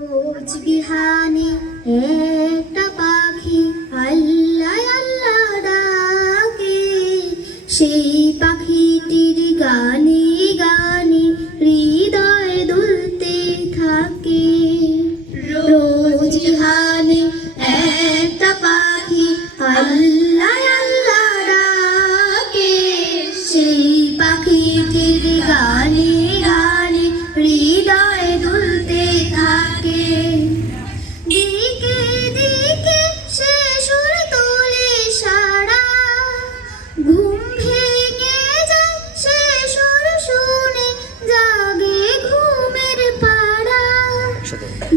রোজ বিহানে একটা পাখি আল্লাহ আল্লাহ ডাকে, সেই পাখিটির গানে গানে হৃদয় দুলতে থাকে। রোজ বিহানে একটা পাখি আল্লাহ আল্লাহ ডাকে, সেই পাখিটির গানে গানে হৃদয় দুলতে থাকে। দিকে দিকে সে সুর তোলে সারা, ঘুম ভেঙে যায় সে সুর শুনে জাগে ঘুমের পাড়া।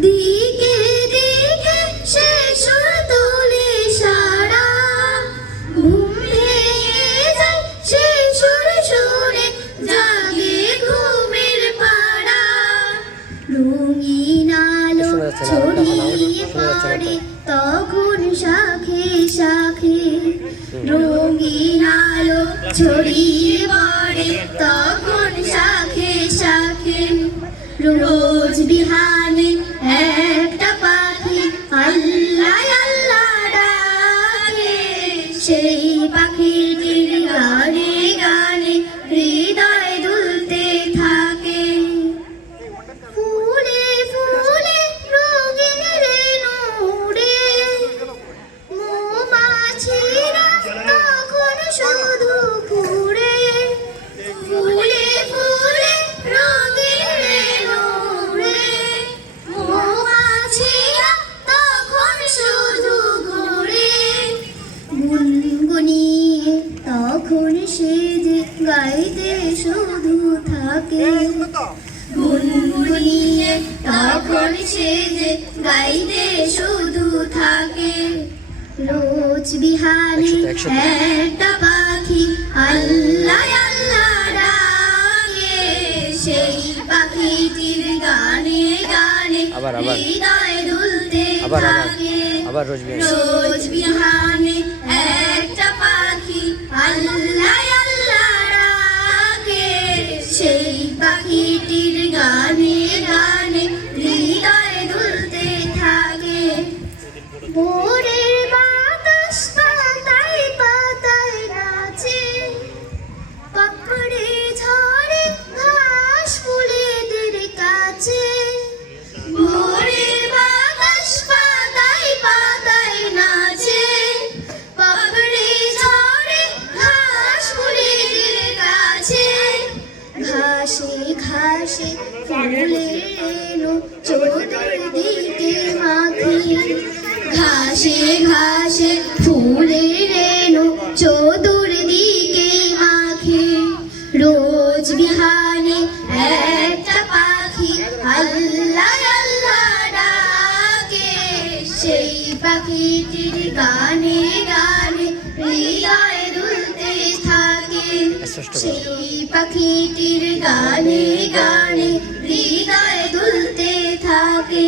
দিকে দিকে সে সুর তোলে সারা, ঘুম ভেঙে যায় সে সুর শুনে জাগে ঘুমের পাড়া। রঙিন আলো ছড়িয়ে পড়ে তখন শাখে শাখে, রঙিন আলো ছড়িয়ে পড়ে তখন শাখে শাখে। রোজ বিহানে একটা পাখি আল্লাহ আল্লাহ ডাকে, সেই পাখিটির গানে গানে হৃদয় দুলতে থাকে। ফুলে ফুলে রঙিন রেণু উড়ে, মৌমাছিরা তখন শুধু ঘুরে। ফুলে ফুলে রঙিন রেণু উড়ে, মৌমাছিরা তখন শুধু ঘুরে। গুনগুনিয়ে তখন সে যে গাইতে শুধু থাকে, গুনগুনিয়ে তখন সে যে গাইতে শুধু থাকে। রোজ বিহানে একটা পাখি আল্লাহ আল্লাহ ডাকে, সেই পাখিটির গানে গানে হৃদয় দুলতে থাকে। রোজ বিহানে একটা পাখি আল্লাহ আল্লাহ ডাকে, সেই পাখিটির গানে গানে হৃদয় দুলতে থাকে। ভোরের বাতাস পাতায় পাতায় নাচে, পাপড়ে ঝরে ঘাস ফুলেদের কাছে। ভোরের বাতাস পাতায় পাতায় নাচে, পাপড়ে ঝরে ঘাস ফুলেদের কাছে। ঘাসে ঘাসে ফুলের রেণু চতুর্দিকে মাখে, ঘাসে ঘাসে ফুলের রেণু চতুর্দিকে মাখে। রোজ বিহানে একটা পাখি আল্লাহ আল্লাহ ডাকে, সেই পাখিটির গানে গানে হৃদয় দুলতে থাকে। সেই পাখিটির গানে গানে হৃদয় দুলতে থাকে।